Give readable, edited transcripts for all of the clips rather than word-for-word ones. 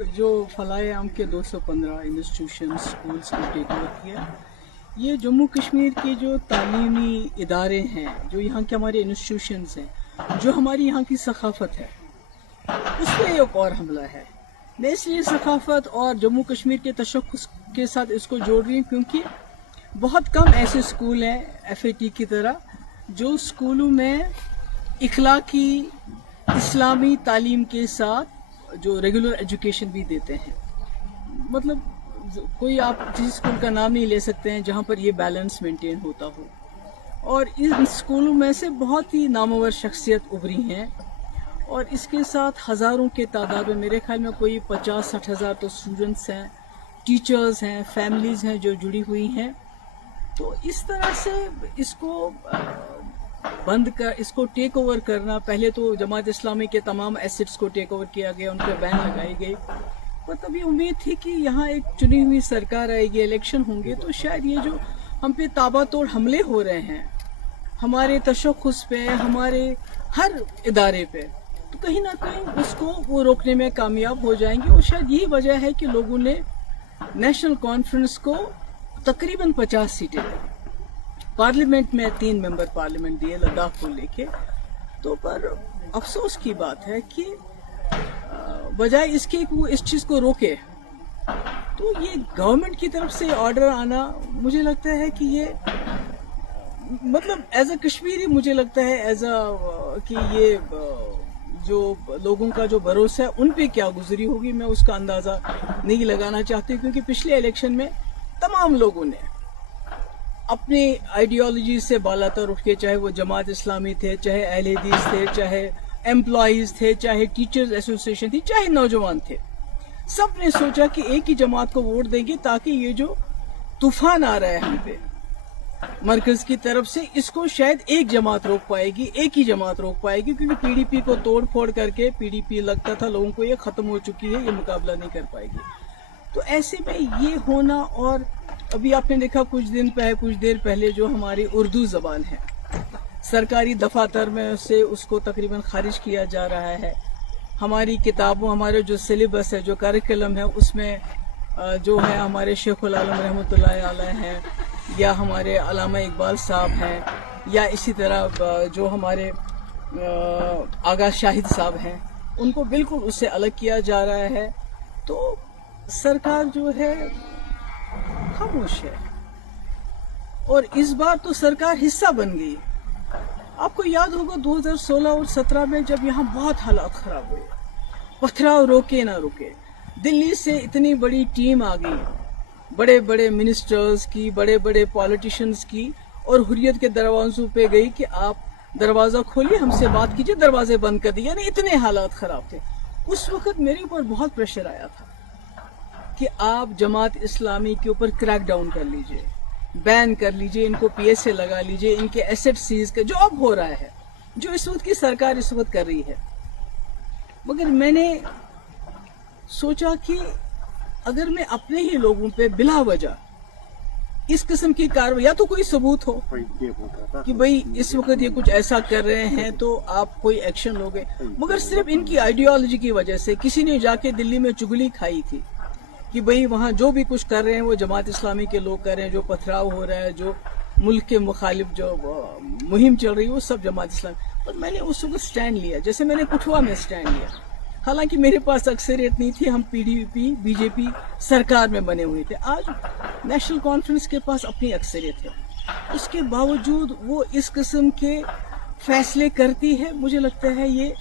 जो फलाए आम के 215 इंस्टीट्यूशन स्कूल्स को टेक ओवर किया, ये जम्मू कश्मीर के जो तालीमी इदारे हैं, जो यहाँ के हमारे इंस्टीट्यूशंस हैं, जो हमारी यहाँ की सकाफत है, उस पर एक और हमला है। मैं इसलिए सकाफत और जम्मू कश्मीर के तशख्खुस के साथ इसको जोड़ रही हूँ क्योंकि बहुत कम ऐसे स्कूल हैं FAT की तरह जो स्कूलों में इखलाकी इस्लामी तालीम के साथ जो रेगुलर एजुकेशन भी देते हैं। मतलब कोई आप जिस स्कूल का नाम नहीं ले सकते हैं जहाँ पर ये बैलेंस मेंटेन होता हो, और इन स्कूलों में से बहुत ही नामवर शख्सियत उभरी हैं और इसके साथ हज़ारों के तादाद में, मेरे ख्याल में कोई 50-60 हज़ार तो स्टूडेंट्स हैं, टीचर्स हैं, फैमिलीज़ हैं जो जुड़ी हुई हैं। तो इस तरह से इसको इसको टेक ओवर करना, पहले तो जमात इस्लामी के तमाम एसेट्स को टेक ओवर किया गया, उन पर बैन लगाई गई, पर तभी उम्मीद थी कि यहाँ एक चुनी हुई सरकार आएगी, इलेक्शन होंगे, तो शायद ये जो हम पे ताबड़तोड़ हमले हो रहे हैं हमारे तशख्खुस पे, हमारे हर इदारे पे, तो कहीं ना कहीं उसको वो रोकने में कामयाब हो जाएंगे। और शायद यही वजह है कि लोगों ने नेशनल कॉन्फ्रेंस को तकरीबन 50 सीटें दी, पार्लियामेंट में 3 मेंबर पार्लियामेंट दिए लद्दाख को लेके। तो पर अफसोस की बात है कि बजाय इसके वो इस चीज़ को रोके, तो ये गवर्नमेंट की तरफ से ऑर्डर आना, मुझे लगता है कि ये मतलब एज अ कश्मीरी मुझे लगता है कि ये जो लोगों का जो भरोसा है उन पे क्या गुजरी होगी, मैं उसका अंदाज़ा नहीं लगाना चाहती, क्योंकि पिछले इलेक्शन में तमाम लोगों ने अपनी आइडियोलॉजी से बालातर उठ के, चाहे वो जमात इस्लामी थे, चाहे अहले हदीस थे, चाहे एम्प्लॉयज़ थे, चाहे टीचर्स एसोसिएशन थी, चाहे नौजवान थे, सब ने सोचा कि एक ही जमात को वोट देंगे ताकि ये जो तूफान आ रहा है हम पे मरकज की तरफ से, इसको शायद एक जमात रोक पाएगी, एक ही जमात रोक पाएगी, क्योंकि PDP को तोड़ फोड़ करके PDP लगता था लोगों को ये खत्म हो चुकी है, ये मुकाबला नहीं कर पाएगी। तो ऐसे में ये होना, और अभी आपने देखा कुछ देर पहले जो हमारी उर्दू जबान है सरकारी दफातर में से उसको तकरीबन खारिज किया जा रहा है। हमारी किताबों, हमारे जो सिलेबस है, जो करिकुलम है, उसमें जो है हमारे शेखुल आलम रहमतुल्लाह अलैह हैं, या हमारे अल्लामा इकबाल साहब हैं, या इसी तरह जो हमारे आगा शाहिद साहब हैं, उनको बिल्कुल उससे अलग किया जा रहा है। तो सरकार जो है खामोश है, और इस बार तो सरकार हिस्सा बन गई। आपको याद होगा 2016 और 17 में जब यहाँ बहुत हालात खराब हुए, पथराव रोके ना रुके, दिल्ली से इतनी बड़ी टीम आ गई, बड़े बड़े मिनिस्टर्स की, बड़े बड़े पॉलिटिशियंस की, और हुर्रियत के दरवाजों पे गई कि आप दरवाजा खोलिए, हमसे बात कीजिए, दरवाजे बंद कर दिए। यानी इतने हालात खराब थे। उस वक्त मेरे ऊपर बहुत प्रेशर आया था कि आप जमात इस्लामी के ऊपर क्रैक डाउन कर लीजिए, बैन कर लीजिए, इनको PSA लगा लीजिए, इनके एसेट सीज कर, जो अब हो रहा है, जो इस वक्त की सरकार इस वक्त कर रही है। मगर मैंने सोचा कि अगर मैं अपने ही लोगों पे बिला वजह इस किस्म की कार्रवाई, या तो कोई सबूत हो कि भाई इस वक्त ये कुछ ऐसा कर रहे हैं तो आप कोई एक्शन लोगे, मगर सिर्फ इनकी आइडियोलॉजी की वजह से किसी ने जाके दिल्ली में चुगली खाई थी कि भाई वहाँ जो भी कुछ कर रहे हैं वो जमात इस्लामी के लोग कर रहे हैं, जो पथराव हो रहा है, जो मुल्क के मुखालिफ जो मुहिम चल रही है, वो सब जमात इस्लामी। पर मैंने उस वक्त स्टैंड लिया, जैसे मैंने कुठवा में स्टैंड लिया। हालांकि मेरे पास अक्सरियत नहीं थी, हम PDP BJP सरकार में बने हुए थे। आज नेशनल कॉन्फ्रेंस के पास अपनी अक्सरियत है, उसके बावजूद वो इस किस्म के फैसले करती है। मुझे लगता है ये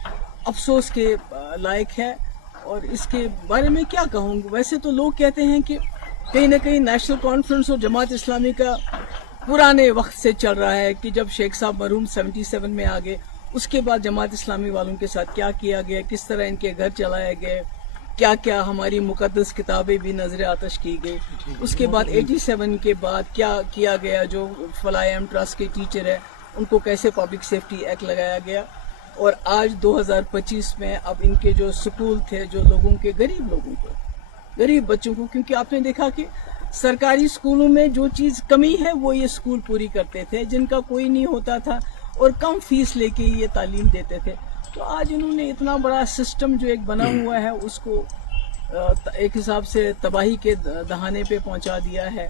अफसोस के लायक है, और इसके बारे में क्या कहूँगा। वैसे तो लोग कहते हैं कि कहीं ना कहीं नेशनल कॉन्फ्रेंस और जमात इस्लामी का पुराने वक्त से चल रहा है कि जब शेख साहब मरहूम 77 में आ गए, उसके बाद जमात इस्लामी वालों के साथ क्या किया गया, किस तरह इनके घर चलाए गए, क्या क्या हमारी मुकद्दस किताबें भी नजर आतश की गई, उसके बाद 87 के बाद क्या किया गया, जो फलायम ट्रस्ट के टीचर है उनको कैसे पब्लिक सेफ्टी एक्ट लगाया गया, और आज 2025 में अब इनके जो स्कूल थे, जो लोगों के गरीब बच्चों को, क्योंकि आपने देखा कि सरकारी स्कूलों में जो चीज़ कमी है वो ये स्कूल पूरी करते थे, जिनका कोई नहीं होता था, और कम फीस लेके ये तालीम देते थे। तो आज इन्होंने इतना बड़ा सिस्टम जो एक बना हुआ है उसको ایک حساب سے تباہی کے دہانے پہ پہنچا دیا ہے.